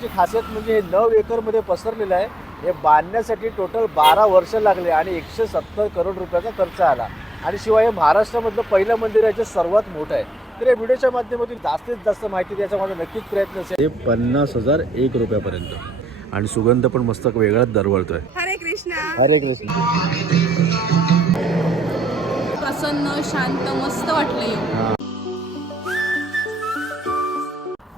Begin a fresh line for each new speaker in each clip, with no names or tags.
ची खासियत म्हणजे हे नऊ एकरमध्ये पसरलेलं आहे. हे बांधण्यासाठी टोटल बारा वर्ष लागले आणि एकशे सत्तर करोड रुपयाचा खर्च आला. आणि शिवाय हे महाराष्ट्रामधलं पहिलं मंदिर आहे जे सर्वात मोठं आहे. तर या व्हिडिओच्या माध्यमातून जास्तीत जास्त माहिती द्यायचा माझा नक्कीच प्रयत्न असेल. हे पन्नास हजार एक रुपयापर्यंत. आणि सुगंध पण मस्त वेगळाच दरवळतोय.
हरे कृष्णा.
हरे कृष्ण.
प्रसन्न शांत मस्त वाटलं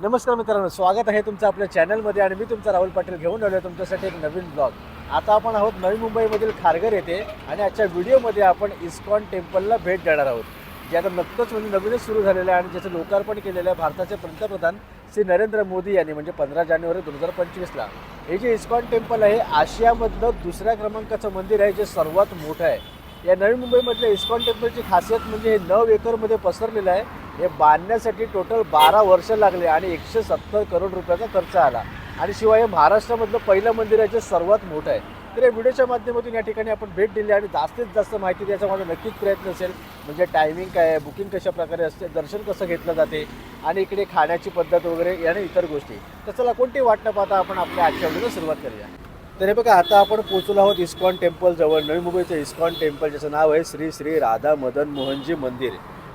नमस्कार मित्रांनो स्वागत आहे तुमचं आपल्या चॅनलमध्ये आणि मी तुमचा राहुल पाटील घेऊन आलो आहे तुमच्यासाठी एक नवीन ब्लॉग आता आपण आहोत नवी मुंबईमधील खारघर येथे आणि आजच्या व्हिडिओमध्ये आपण इस्कॉन टेम्पलला भेट देणार आहोत. जे आता नुकतंच म्हणजे नवीनच सुरू झालेलं आहे आणि ज्याचं लोकार्पण केलेलं आहे भारताचे पंतप्रधान श्री नरेंद्र मोदी यांनी म्हणजे पंधरा जानेवारी दोन हजार पंचवीसला. हे जे इस्कॉन टेम्पल आहे आशियामधलं दुसऱ्या क्रमांकाचं मंदिर आहे जे सर्वात मोठं आहे. या नवी मुंबईमधल्या इस्कॉन टेम्पलची खासियत म्हणजे हे नऊ एकरमध्ये पसरलेलं आहे. हे बांधण्यासाठी टोटल बारा वर्ष लागले आणि एकशे सत्तर करोड रुपयाचा खर्च आला. आणि शिवाय हे महाराष्ट्रामधलं पहिलं मंदिर आहे जे सर्वात मोठं आहे. तर या व्हिडिओच्या माध्यमातून या ठिकाणी आपण भेट दिली आणि जास्तीत जास्त माहिती द्यायचा माझा नक्कीच प्रयत्न असेल. म्हणजे टायमिंग काय आहे बुकिंग कशा प्रकारे असते दर्शन कसं घेतलं जाते आणि इकडे खाण्याची पद्धत वगैरे आणि इतर गोष्टी. तर चला कोणती वाट न पाहता आपण आपल्या आजच्या व्हिडिओला सुरुवात करूया. तर हे बघा आता आपण पोहोचलो आहोत इस्कॉन टेम्पल जवळ नवी मुंबईचं इस्कॉन टेम्पल ज्याचं नाव आहे श्री श्री राधा मदन मोहनजी मंदिर.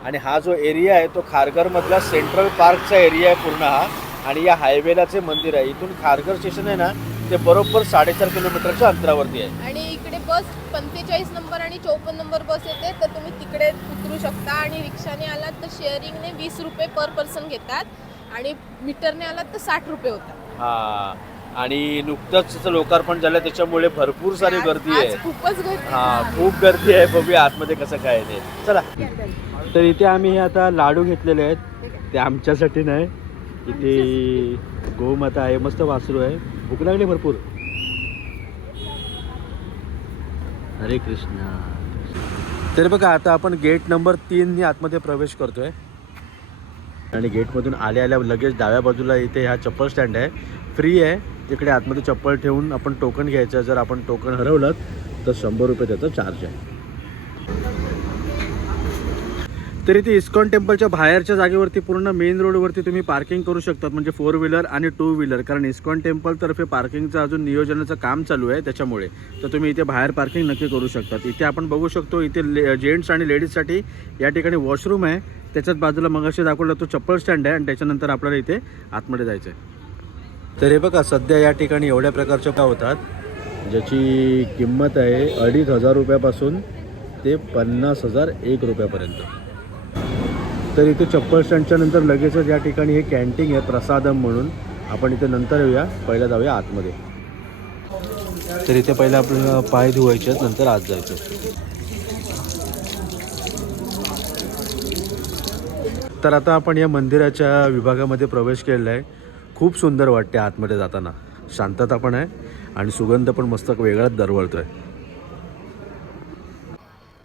आणि हा जो एरिया आहे तो खारघरमधला सेंट्रल पार्कचा एरिया आहे पूर्ण हा. आणि या हायवेलाचे मंदिर आहे. इथून खारघर स्टेशन आहे ना ते बरोबर साडेचार किलोमीटरच्या अंतरावरती आहे.
आणि इकडे बस पंचेचाळीस नंबर आणि चौपन्न नंबर बस येते तर तुम्ही तिकडे उतरू शकता. आणि रिक्षाने आलात तर शेअरिंगने वीस रुपये पर पर्सन घेतात. आणि मीटरने आलात तर साठ रुपये होतात.
हा. आणि नुकतंच त्याचं लोकार्पण झालं त्याच्यामुळे भरपूर सारी गर्दी
आज
आहे.
खूपच
हा
आहे.
खूप गर्दी आहे. बघूया आतमध्ये कसं काय आहे ते. चला. तर इथे आम्ही हे आता लाडू घेतलेले आहेत. ते आमच्यासाठी नाही. इथे गोमाता आहे मस्त वासरू आहे. भूक लागली भरपूर. हरे कृष्णा. तर बघा आता आपण गेट नंबर तीन आतमध्ये प्रवेश करतोय. आणि गेटमधून आल्या आल्या लगेच डाव्या बाजूला इथे हा चप्पल स्टँड आहे. फ्री आहे. तिकडे आतमध्ये चप्पल ठेवून आपण टोकन घ्यायचं जर आपण टोकन हरवलं तर शंभर रुपये त्याचा चार्ज आहे. तर इथे इस्कॉन टेम्पलच्या बाहेरच्या जागेवरती पूर्ण मेन रोडवरती तुम्ही पार्किंग करू शकतात. म्हणजे फोर व्हीलर आणि टू व्हीलर कारण इस्कॉन टेम्पलतर्फे पार्किंगचं अजून नियोजनाचं काम चालू आहे त्याच्यामुळे. तर तुम्ही इथे बाहेर पार्किंग नक्की करू शकतात. इथे आपण बघू शकतो इथे जेंट्स आणि लेडीजसाठी या ठिकाणी वॉशरूम आहे. त्याच्याच बाजूला मगाशी दाखवला तो चप्पल स्टँड आहे आणि त्याच्यानंतर आपल्याला इथे आतमध्ये जायचं आहे तर हे बघा सध्या या ठिकाणी एवढ्या प्रकारच्या का होतात? ज्याची किंमत आहे अडीच हजार रुपयापासून ते पन्नास हजार एक रुपयापर्यंत. तर इथे चप्पल स्टँडच्या नंतर लगेचच या ठिकाणी हे कॅन्टीन आहे प्रसादम म्हणून. आपण इथे नंतर येऊया पहिला जाऊया आतमध्ये. तर इथे पहिले आपल्याला पाय धुवायचे आहेत, नंतर आत जायचं तर आता आपण या मंदिराच्या विभागामध्ये प्रवेश केलेला आहे. खूप सुंदर वाटते आतमध्ये जाताना. शांतता पण आहे आणि सुगंध पण मस्त वेगळाच दरवळतो आहे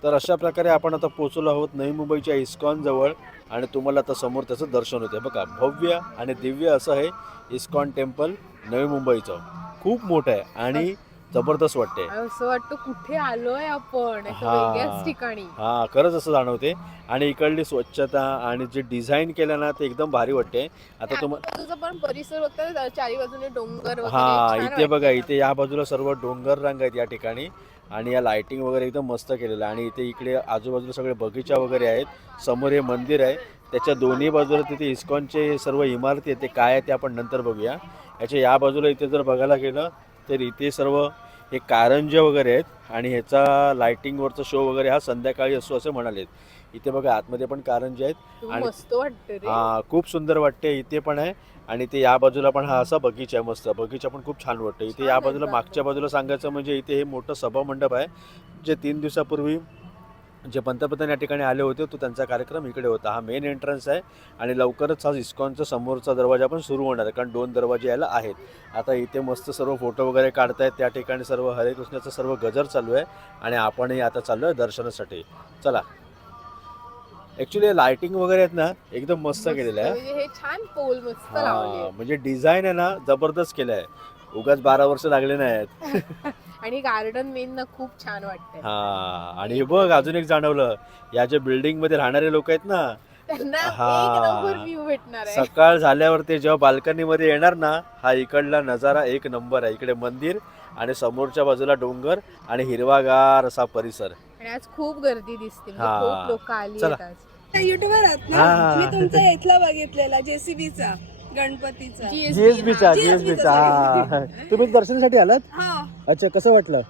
तर अशा प्रकारे आपण आता पोहोचलो आहोत नवी मुंबईच्या इस्कॉनजवळ आणि तुम्हाला आता समोर त्याचं दर्शन होते बघा भव्य आणि दिव्य असं आहे इस्कॉन टेम्पल नवी मुंबईचं. खूप मोठं आहे आणि जबरदस्त वाटते
असं वाटतं कुठे आलोय आपण एका
हा.
वेगळ्याच ठिकाणी.
हा खरंच असं जाणवते. आणि इकडली स्वच्छता आणि जे डिझाईन केलं ना ते एकदम भारी वाटते आता तुम्हाला
तुझा पण परिसर बघता चारी बाजूने डोंगर वगैरे
हा
छान
इथे बघा. इथे या बाजूला सर्व डोंगर रंग आहेत या ठिकाणी. आणि या लाइटिंग वगैरे एकदम मस्त केलेलं आहे. आणि इथे इकडे आजूबाजूला सगळे बगीचा वगैरे आहेत. समोर हे मंदिर आहे. त्याच्या दोन्ही बाजूला तिथे इस्कॉनचे सर्व इमारती आहेत ते काय आहे ते आपण नंतर बघूया. याच्या या बाजूला इथे जर बघायला गेलं तर इथे सर्व हे कारंजे वगैरे आहेत आणि ह्याचा लाइटिंगवरचा शो वगैरे हा संध्याकाळी असतो असं म्हणालेत. इथे बघा आतमध्ये पण कारंजे आहेत आणि-
मस्त वाटतं रे.
हा खूप सुंदर वाटते इथे पण आहे आणि ते या बाजूला पण हा असा बगीचा आहे मस्त. बगीचा पण खूप छान वाटतं इथे या बाजूला. मागच्या बाजूला सांगायचं म्हणजे इथे हे मोठं सभा मंडप आहे जे तीन दिवसापूर्वी जे पंतप्रधान या ठिकाणी आले होते तो त्यांचा कार्यक्रम इकडे होता. हा मेन एंट्रन्स आहे आणि लवकरच हा इस्कॉनचा समोरचा दरवाजा पण सुरू होणार आहे कारण दोन दरवाजे यायला आहेत. आता इथे मस्त सर्व फोटो वगैरे काढतायत त्या ठिकाणी सर्व हरे कृष्णाचं सर्व गजर चालू आहे आणि आपणही आता चाललो आहे दर्शनासाठी. चला. ॲक्च्युली लाइटिंग वगैरे आहेत ना एकदम मस्त केलेलं आहे.
म्हणजे छान पोल मस्त लावले
म्हणजे डिझाईन आहे ना जबरदस्त केलं आहे उगाच बारा वर्ष लागले नाहीत
आणि गार्डन मेन ना खूप छान वाटतंय.
हा आणि हे बघ अजून एक जाणवलं. या ज्या बिल्डिंगमध्ये राहणारे लोक आहेत ना
त्यांना
हा.
एक नंबर व्ह्यू भेटणार आहे.
सकाळ झाल्यावर ते जेव्हा बाल्कनी मध्ये येणार ना हा इकडला नजारा एक नंबर आहे. इकडे मंदिर आणि समोरच्या बाजूला डोंगर आणि हिरवागार असा परिसर.
आणि आज खूप गर्दी दिसते म्हणजे
हा.
खूप लोक आली
चला.
आज.
युट्यूबर आहात
हा.
ना मी तुमचा इथला बघितलेला जेसीबीचा. गणपतीचा.
जीएसबीचा
हा.
जीएसबीचा तुम्ही दर्शनासाठी आलात?
हो.
अच्छा कसं वाटलं?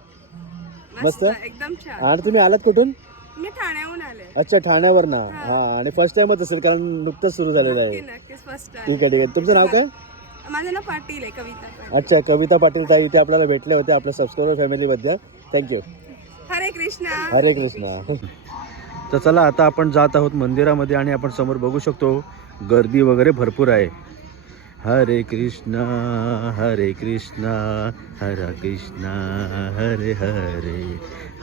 मस्त?
एकदम छान.
आणि तुम्ही आलात कुठून?
मी ठाण्याहून आले.
अच्छा ठाण्यावर ना.
हा.
आणि फर्स्ट टाइमच असेल कारण नुकतंच सुरू झालेलं आहे.
नक्कीच फर्स्ट
ठीक आहे ठीक आहे. तुमचं नाव काय?
माझं नाव पाटील आहे कविता पाटील.
अच्छा कविता पाटील ताई इथे आपल्याला भेटले होते आपल्या सबस्क्रायबर फॅमिलीबद्दल थँक्यू
हरे कृष्णा.
हरे कृष्णा. तर चला आता आपण जात आहोत मंदिरामध्ये आणि आपण समोर बघू शकतो गर्दी वगैरे भरपूर आहे. हरे कृष्णा हरे कृष्णा हरे कृष्णा हरे हरे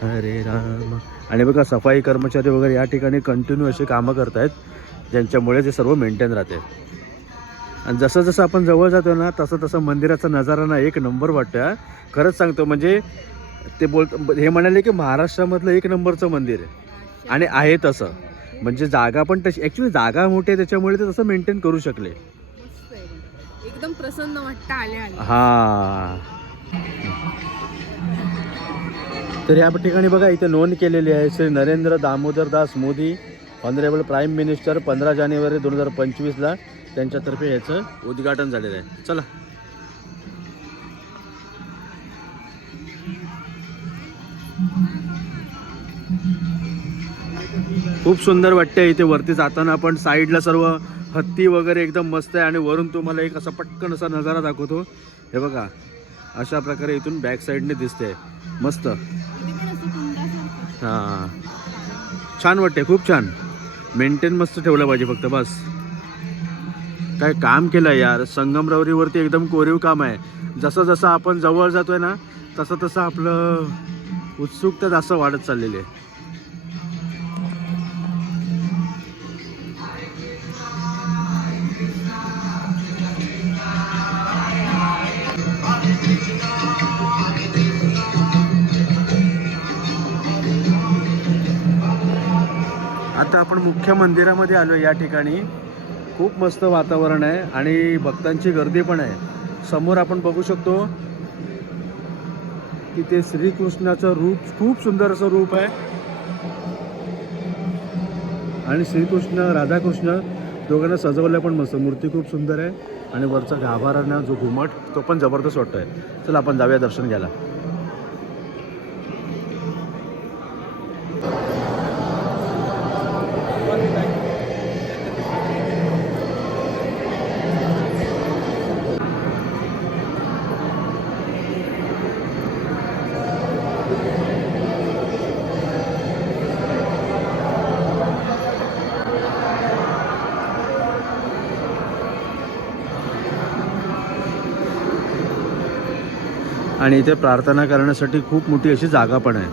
हरे राम. आणि बघा सफाई कर्मचारी वगैरे या ठिकाणी कंटिन्यू अशी कामं करतायत ज्यांच्यामुळे ते सर्व मेंटेन राहते. आणि जसं जसं आपण जवळ जातो ना तसं तसं मंदिराचा नजारा ना एक नंबर वाटतं खरंच सांगतो म्हणजे ते बोल हे म्हणाले की महाराष्ट्रामधलं एक नंबरचं मंदिर आहे. आणि आहे तसं. म्हणजे जागा पण तशी ॲक्च्युली जागा मोठी आहे त्याच्यामुळे ते तसं मेंटेन करू शकले.
एकदम प्रसन्न वाटतं आले आले
हा. तर या ठिकाणी बघा इथे नोंद केलेली आहे Shri Narendra Damodar Das Modi honourable prime minister पंधरा जानेवारी दोन हजार पंचवीसला त्यांच्यातर्फे याचं उद्घाटन झालेलं आहे. चला. खूप सुंदर वाटते इथे वरती जाताना पण साईडला सर्व हत्ती वगैरे एकदम मस्त आहे आणि वरून तुम्हाला एक असा पटकन असा नजारा दाखवतो. हे बघा अशा प्रकारे इथून बॅक साईडने दिसते मस्त. हां. छान वाटते खूप छान. मेंटेन मस्त ठेवलं पाहिजे फक्त बस. काय काम केलं यार. संगमरवरीवरती एकदम कोरीव काम आहे. जसं जसं आपण जवळ जातोय ना तसं तसं आपलं उत्सुकता जास्त वाढत चाललेली आहे. आपण मुख्य मंदिरामध्ये आलो या ठिकाणी. खूप मस्त वातावरण आहे आणि भक्तांची गर्दी पण आहे. समोर आपण बघू शकतो की ते श्रीकृष्णाचं रूप खूप सुंदर असं रूप आहे. आणि श्रीकृष्ण राधाकृष्ण दोघांना सजवलं पण मस्त. मूर्ती खूप सुंदर आहे. आणि वरचा गाभाराना जो घुमट तो पण जबरदस्त वाटतो आहे चला आपण जाऊया दर्शन घ्यायला. आणि इथे प्रार्थना करण्यासाठी खूप मोठी अशी जागा पण आहे.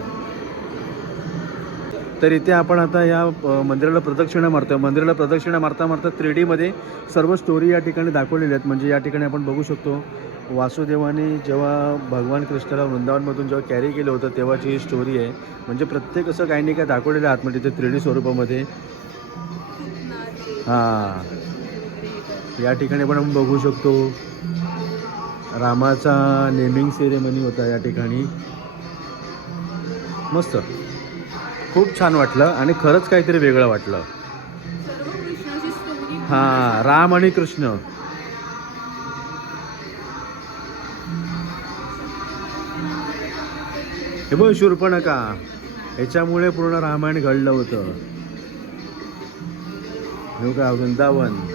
तर इथे आपण आता या मंदिराला प्रदक्षिणा मारतोय. मंदिराला प्रदक्षिणा मारता मारता थ्री डीमध्ये सर्व स्टोरी या ठिकाणी दाखवलेल्या आहेत. म्हणजे या ठिकाणी आपण बघू शकतो वासुदेवाने जेव्हा भगवान कृष्णाला वृंदावनमधून जेव्हा कॅरी केलं होतं तेव्हाची ही स्टोरी आहे. म्हणजे प्रत्येक असं काही नाही काय दाखवलेलं आहे आतमध्ये ते थ्री डी स्वरूपामध्ये. हां. या ठिकाणी पण आपण बघू शकतो. रामाचा नेमिंग सेरेमनी होता या ठिकाणी. मस्त. खूप छान वाटलं आणि खरंच काहीतरी वेगळं वाटलं. हां राम आणि कृष्ण. हे बघ शूर्पणखा ह्याच्यामुळे पूर्ण रामायण घडलं होतं. हे का वृंदावन.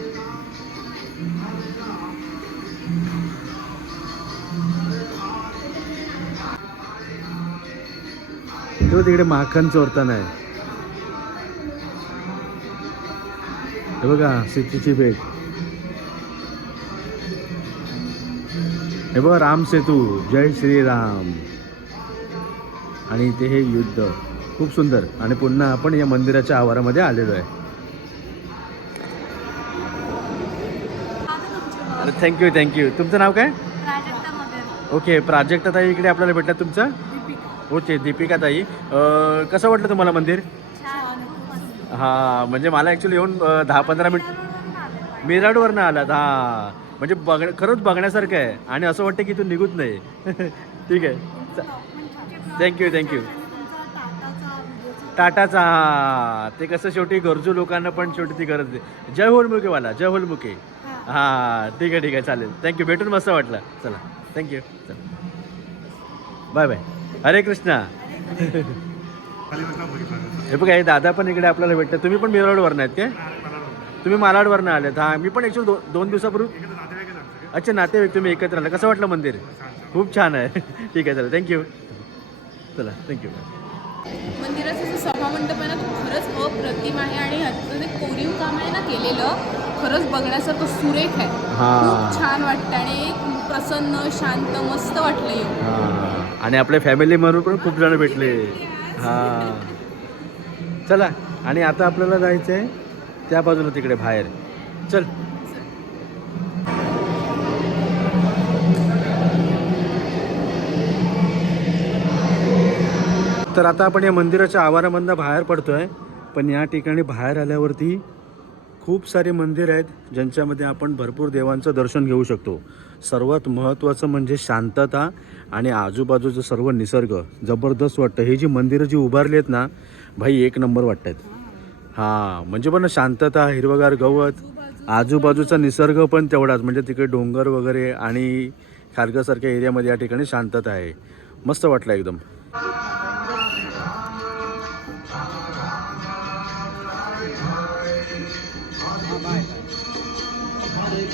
तो तिकडे माखन चोरताना आहे. हे बघा सीतेची भेट. हे बघा राम सेतू जय श्रीराम. आणि इथे हे युद्ध. खूप सुंदर. आणि पुन्हा आपण या मंदिराच्या आवारामध्ये आलेलो आहे. अरे थँक्यू थँक्यू तुमचं नाव काय? ओके प्राजक्ता ताई इकडे आपल्याला भेटलं तुमचं? ओके दीपिका ताई कसं वाटलं तुम्हाला मंदिर? हा म्हणजे मला ॲक्च्युली येऊन दहा पंधरा मिनिट मिराडवरनं आलात हा. म्हणजे बघ खरंच बघण्यासारखं आहे. आणि असं वाटतं की तू निघूत नाही. ठीक आहे. थँक्यू थँक्यू टाटाचा हा. ते कसं शेवटी गरजू लोकांना पण शेवटी ती गरज जय होलमुखेवाला जय होलमुखे हां ठीक आहे ठीक आहे चालेल. थँक्यू भेटून मस्त वाटलं. चला. थँक्यू चला. बाय बाय हरे कृष्णा. हे बघा हे दादा पण इकडे आपल्याला भेटतात. तुम्ही पण मिरवडवरनं आहेत काय? तुम्ही मालाडवरनं आलेत. हां मी पण ॲक्च्युली दो दोन दिवसापूर्वी? अच्छा नातेवाईक तुम्ही एकत्र आला कसं वाटलं मंदिर? खूप छान आहे. ठीक आहे चला. थँक्यू चला थँक्यू
मंदिराचं जो सभामंडप आहे ना तो खरंच अप्रतिम आहे आणि ह्याचं जे कोरीव काम आहे ना केलेलं. खरंच बघण्यासारखं सुरेख आहे. खूप छान वाटतं आणि प्रसन्न शांत मस्त वाटलं येऊन.
आणि आपल्या फॅमिली म्हणून पण खूप जण भेटले. हां. चला आणि आता आपल्याला जायचं आहे त्या बाजूला तिकडे बाहेर. चल. तर आता आपण या मंदिराच्या आवारामधनं बाहेर पडतोय. पण या ठिकाणी बाहेर आल्यावरती खूप सारे मंदिर आहेत ज्यांच्यामध्ये आपण भरपूर देवांचं दर्शन घेऊ शकतो. सर्वात महत्त्वाचं म्हणजे शांतता आणि आजूबाजूचं सर्व निसर्ग. जबरदस्त वाटतं. हे जी मंदिरं जी उभारली आहेत ना भाई एक नंबर वाटत आहेत हां म्हणजे पण शांतता हिरवगार गवत आजूबाजूचा निसर्ग पण तेवढाच. म्हणजे तिकडे डोंगर वगैरे आणि खारगासारख्या एरियामध्ये या ठिकाणी शांतता आहे. मस्त वाटलं एकदम.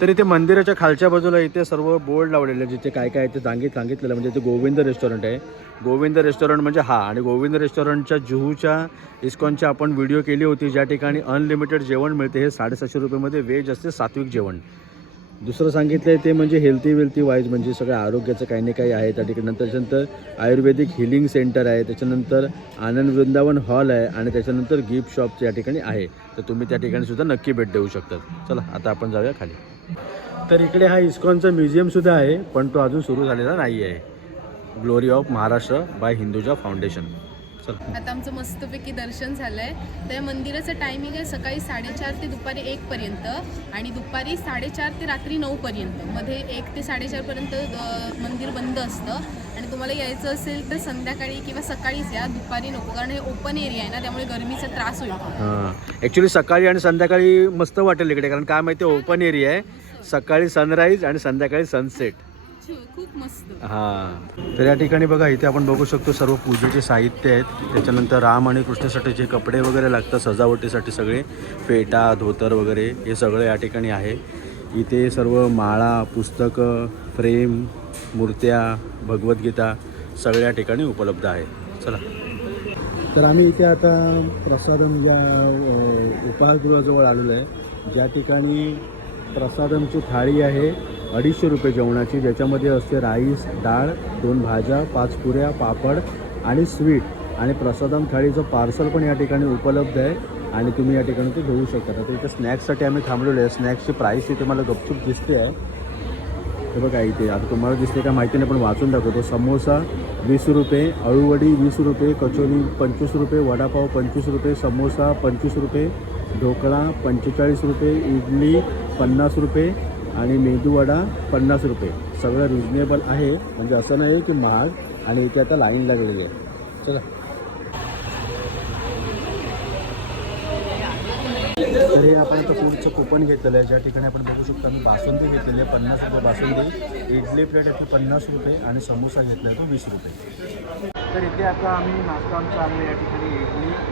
तर इथे मंदिराच्या खालच्या बाजूला इथे सर्व बोर्ड लावलेले आहेत, जिथे काय काय ते सांगित सांगितलेलं म्हणजे ते गोविंद रेस्टॉरंट आहे. गोविंद रेस्टॉरंट म्हणजे हा. आणि गोविंद रेस्टॉरंटच्या जुहूच्या इस्कॉनच्या आपण व्हिडिओ केली होती ज्या ठिकाणी अनलिमिटेड जेवण मिळते. हे साडेसातशे रुपयेमध्ये व्हेज असते सात्विक जेवण. दुसरं सांगितलं आहे ते म्हणजे हेल्थी वेल्थी वाईज म्हणजे सगळं आरोग्याचं काही ना काही आहे. त्या ठिकाणी नंतर त्याच्यानंतर आयुर्वेदिक हिलिंग सेंटर आहे. त्याच्यानंतर आनंद वृंदावन हॉल आहे. आणि त्याच्यानंतर गिफ्ट शॉप या ठिकाणी आहे. तर तुम्ही त्या ठिकाणी सुद्धा नक्की भेट देऊ शकतात. चला आता आपण जाऊया खाली. तर इकडे हा इस्कॉनचा म्युझियमसुद्धा आहे पण तो अजून सुरू झालेला नाही आहे glory of Maharashtra by Hinduja foundation.
आता आमचं मस्तपैकी दर्शन झालंय. त्या मंदिराचं टायमिंग आहे सकाळी साडेचार ते दुपारी एक पर्यंत आणि दुपारी साडेचार ते रात्री नऊ पर्यंत. मध्ये एक ते साडेचार पर्यंत मंदिर बंद असतं. आणि तुम्हाला यायचं असेल तर संध्याकाळी किंवा सकाळीच या. दुपारी नको कारण हे ओपन एरिया आहे ना त्यामुळे गरमीचा त्रास होईल.
ॲक्च्युली सकाळी आणि संध्याकाळी मस्त वाटेल इकडे कारण काय माहिती ओपन एरिया आहे. सकाळी सनराईज आणि संध्याकाळी सनसेट हां. तर या ठिकाणी बघा इथे आपण बघू शकतो सर्व पूजेचे साहित्य आहेत. त्याच्यानंतर राम आणि कृष्णासाठी जे कपडे वगैरे लागतात सजावटीसाठी सगळे फेटा धोतर वगैरे हे सगळं या ठिकाणी आहे. इथे सर्व माळा पुस्तकं फ्रेम मूर्त्या भगवद्गीता सगळ्या ठिकाणी उपलब्ध आहे चला. तर आम्ही इथे आता प्रसादम या उपाहारगृहाजवळ आलेलो आहे. ज्या ठिकाणी प्रसादमची थाळी आहे अडीचशे रुपये जेवणाची ज्याच्यामध्ये असते राईस डाळ दोन भाज्या पाच पुऱ्या पापड आणि स्वीट. आणि प्रसादम थाळीचं पार्सल पण या ठिकाणी उपलब्ध आहे आणि तुम्ही या ठिकाणी ते घेऊ शकता. तर इथे स्नॅक्ससाठी आम्ही थांबलेलो आहे. स्नॅक्सची प्राईस इथे मला गपचूप दिसते आहे. हे बघा इथे आता तुम्हाला दिसते का माहिती नाही पण वाचून दाखवतो. समोसा वीस रुपये अळूवडी वीस रुपये कचोरी पंचवीस रुपये वडापाव पंचवीस रुपये समोसा पंचवीस रुपये ढोकळा पंचेचाळीस रुपये इडली पन्नास रुपये आणि मेदूवडा पन्नास रुपये. सगळं रिजनेबल आहे. म्हणजे असं नाही की महाग आणि इथे आता लाईन लागलेली आहे. चला. तर हे आपण आता फूडचं कुपन घेतलेलं आहे. ज्या ठिकाणी आपण बघू शकतो आम्ही बासुंदी घेतलेली आहे पन्नास रुपये बासुंदी. इडली प्लेट आहे पन्नास रुपये आणि समोसा घेतला आहे तो वीस रुपये. तर इथे आता आम्ही नाश्ता आमचा आम्ही या ठिकाणी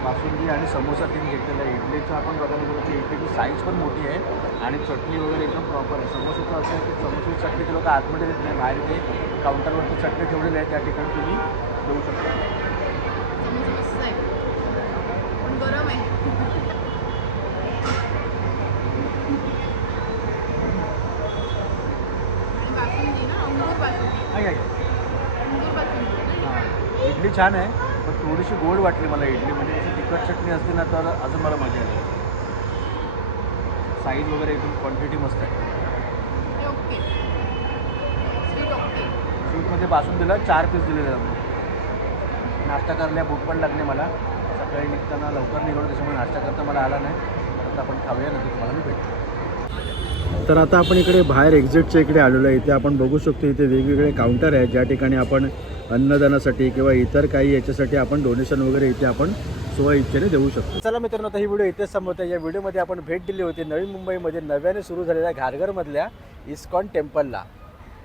बासुंदी आणि समोसा तीन घेतलेला आहे. इडलीचं आपण बघायला गेलो तर इडलीची साईज पण मोठी आहे आणि चटणी वगैरे एकदम प्रॉपर आहे. समोसाचं असं आहे की समोसाची चटणी ते लोक आतमध्ये देत नाही बाहेर ते काउंटरवरती चटणी ठेवलेली आहे त्या ठिकाणी तुम्ही देऊ शकता.
गरम आहे.
हां इडली छान आहे. पण थोडीशी गोड वाटली मला इडली. म्हणजे जशी तिखट चटणी असते ना तर अजून मला मजा येते. साईज वगैरे एकदम क्वांटिटी मस्त आहे. स्वीटमध्ये बासून दिलं चार पीस दिलेले आहेत नाश्ता करायला भूक पण लागली मला. सकाळी निघताना लवकर निघालो त्याच्यामुळे नाश्ता करता मला आला नाही. आता आपण खाऊया नंतर तुम्हाला मी भेटतो. तर आता आपण इकडे बाहेर एक्झिटच्या इकडे आलेलो आहे. इथे आपण बघू शकतो इथे वेगवेगळे काउंटर आहेत. ज्या ठिकाणी आपण अन्नदानासाठी किंवा इतर काही याच्यासाठी आपण डोनेशन वगैरे इथे आपण स्वइच्छेने देऊ शकतो. चला मित्रांनो आता ही व्हिडिओ इथेच संपवते. या व्हिडिओमध्ये आपण भेट दिली होती नवी मुंबईमध्ये नव्याने सुरू झालेल्या घारघरमधल्या इस्कॉन टेम्पलला.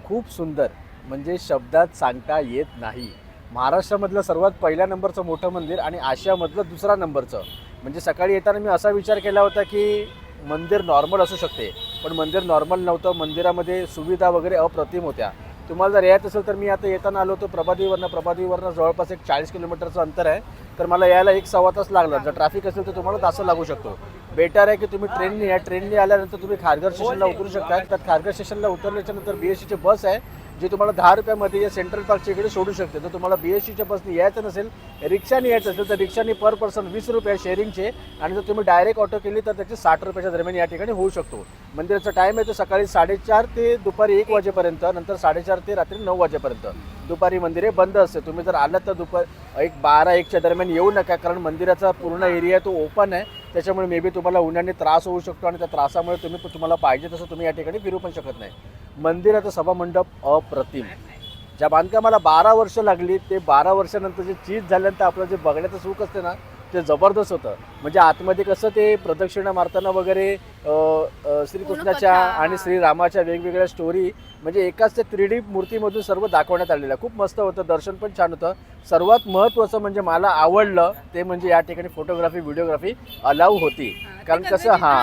खूप सुंदर म्हणजे शब्दात सांगता येत नाही. महाराष्ट्रामधलं सर्वात पहिल्या नंबरचं मोठं मंदिर आणि आशियामधलं दुसरा नंबरचं. म्हणजे सकाळी येताना मी असा विचार केला होता की मंदिर नॉर्मल असू शकते पण मंदिर नॉर्मल नव्हतं. मंदिरामध्ये सुविधा वगैरे अप्रतिम होत्या. तुम्हाला जर यायचं असेल तर मी आता येताना आलो होतो प्रभादेवीवरनं. प्रभादेवीवरनं जवळपास एक चाळीस किलोमीटरचं अंतर आहे. तर मला यायला एक सव्वा तास लागला. जर ट्रॅफिक असेल तर तुम्हाला तास लागू शकतो. बेटर आहे की तुम्ही ट्रेनने या. ट्रेनने आल्यानंतर तुम्ही खारघर स्टेशनला उतरू शकता. तर खारघर स्टेशनला उतरल्याच्या नंतर बी एस सीची बस आहे. जे तुम्हाला दहा रुपयामध्ये या सेंट्रल पार्कच्या इकडे सोडू शकते. तर तुम्हाला बी एस सीच्या बसने यायचं नसेल रिक्षाने यायचं असेल तर रिक्षाने पर पर्सन वीस रुपये शेअरिंगचे आणि जर तुम्ही डायरेक्ट ऑटो केली तर त्याचे साठ रुपयाच्या दरम्यान या ठिकाणी होऊ शकतो. मंदिराचा टाईम आहे तो सकाळी साडेचार ते दुपारी एक वाजेपर्यंत नंतर साडेचार ते रात्री नऊ वाजेपर्यंत. दुपारी मंदिरे बंद असते. तुम्ही जर आलात तर दुपार एक बारा एकच्या दरम्यान येऊ नका कारण मंदिराचा पूर्ण एरिया तो ओपन आहे. त्याच्यामुळे मे बी तुम्हाला उन्हाने त्रास होऊ शकतो आणि त्या त्रासामुळे तुम्ही तुम्हाला पाहिजे तसं तुम्ही या ठिकाणी फिरू पण शकत नाही. मंदिराचं सभामंडप अप्रतिम. ज्या बांधकामाला बारा वर्ष लागली ते बारा वर्षानंतर जे चीज झाल्यानंतर आपलं जे बघण्याचं सुख असते ना ते जबरदस्त होतं. म्हणजे आतमध्ये कसं ते प्रदक्षिणा मारताना वगैरे श्रीकृष्णाच्या आणि. श्रीरामाच्या वेगवेगळ्या स्टोरी म्हणजे एकाच त्या थ्री डी मूर्तीमधून सर्व दाखवण्यात आलेलं खूप मस्त होतं दर्शन पण छान होतं. सर्वात महत्त्वाचं म्हणजे मला आवडलं ते म्हणजे या ठिकाणी फोटोग्राफी व्हिडिओग्राफी अलाव होती. कारण कसं हा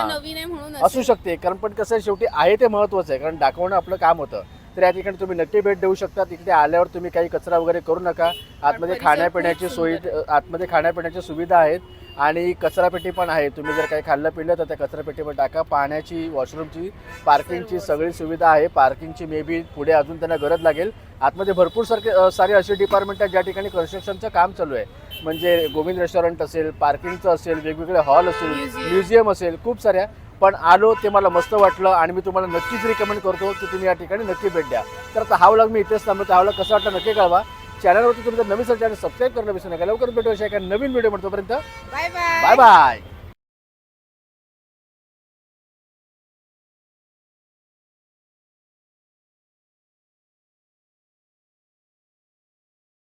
असू. शकते कारण पण कसं शेवटी आहे ते महत्त्वाचं आहे. कारण दाखवणं आपलं काम होतं. तर या ठिकाणी तुम्ही नक्की भेट देऊ शकता तिकडे आल्यावर तुम्ही काही कचरा वगैरे करू नका. आतमध्ये खाण्यापिण्याची सोयी आतमध्ये खाण्यापिण्याच्या सुविधा आहेत. आणि कचरापेटी पण आहे. तुम्ही जर काही खाल्लं पिलं तर त्या कचरापेटीवर टाका. पाण्याची वॉशरूमची पार्किंगची सगळी सुविधा आहे. पार्किंगची मे बी पुढे अजून त्यांना गरज लागेल. आतमध्ये भरपूर सारखे सारे असे डिपार्टमेंट आहेत ज्या ठिकाणी कन्स्ट्रक्शनचं काम चालू आहे. म्हणजे गोविंद रेस्टॉरंट असेल पार्किंगचं असेल वेगवेगळे हॉल असेल. म्युझियम असेल खूप साऱ्या. पण आलो ते मला मस्त वाटलं आणि मी तुम्हाला नक्कीच रिकमेंड करतो की तुम्ही या ठिकाणी नक्की भेट द्या. तर आता हा व्लॉग मी इथेच थांबतो हा व्लॉग कसा वाटला नक्की कळवा. चॅनलवरती तुम्ही जर नवीन चॅनल सबस्क्राईब करणं विसरू नका. लवकर भेटू अशा एका नवीन व्हिडिओ म्हणतो तोपर्यंत
बाय बाय
बाय बाय